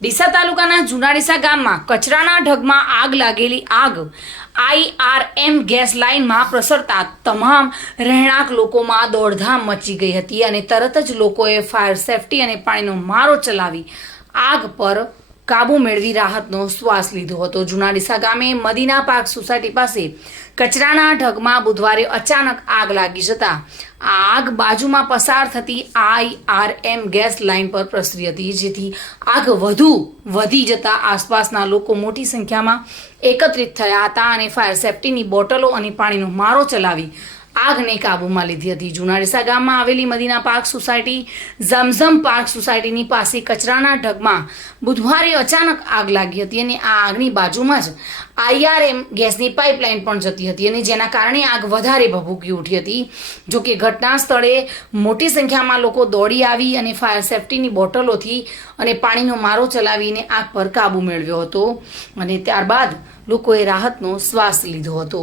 ડીસા તાલુકાના જુનાડીસા ગામમાં કચરાના ઢગમાં આગ લાગેલી આગ. આઈઆરએમ ગેસ લાઇનમાં પ્રસરતા તમામ રહેણાંક લોકોમાં દોડધામ મચી ગઈ હતી અને તરત જ લોકોએ ફાયર સેફટી અને પાણીનો મારો ચલાવી આગ પર કાબુ મેળવી રાહતનો શ્વાસ લીધો હતો. જુનાડીસા ગામે મદીના પાર્ક સોસાયટી પાસે કચરાના ઢગમાં બુધવારે અચાનક આગ લાગી જતા આ આગ બાજુમાં પસાર થતી આઈઆરએમ ગેસ લાઇન પર પ્રસરી હતી, જેથી આગ વધુ વધી જતા આસપાસના લોકો મોટી સંખ્યામાં એકત્રિત થયા હતા અને ફાયર સેફટીની બોટલો અને પાણીનો મારો ચલાવી આગને કાબૂમાં લીધી હતી. જુનાડીસા ગામમાં આવેલી Madina park society, Zamzam park સોસાયટીની પાસે કચરાના ઢગમાં બુધવારે અચાનક આગ લાગી હતી અને આ આગની બાજુમાં જ આઈઆરએમ ગેસની પાઇપલાઇન પણ જતી હતી અને જેના કારણે આગ વધારે ભભૂકી ઉઠી હતી. જોકે ઘટના સ્થળે મોટી સંખ્યામાં લોકો દોડી આવી અને ફાયર સેફટીની બોટલોથી અને પાણીનો મારો ચલાવીને આગ પર કાબૂ મેળવ્યો હતો અને ત્યારબાદ લોકોએ રાહતનો શ્વાસ લીધો હતો.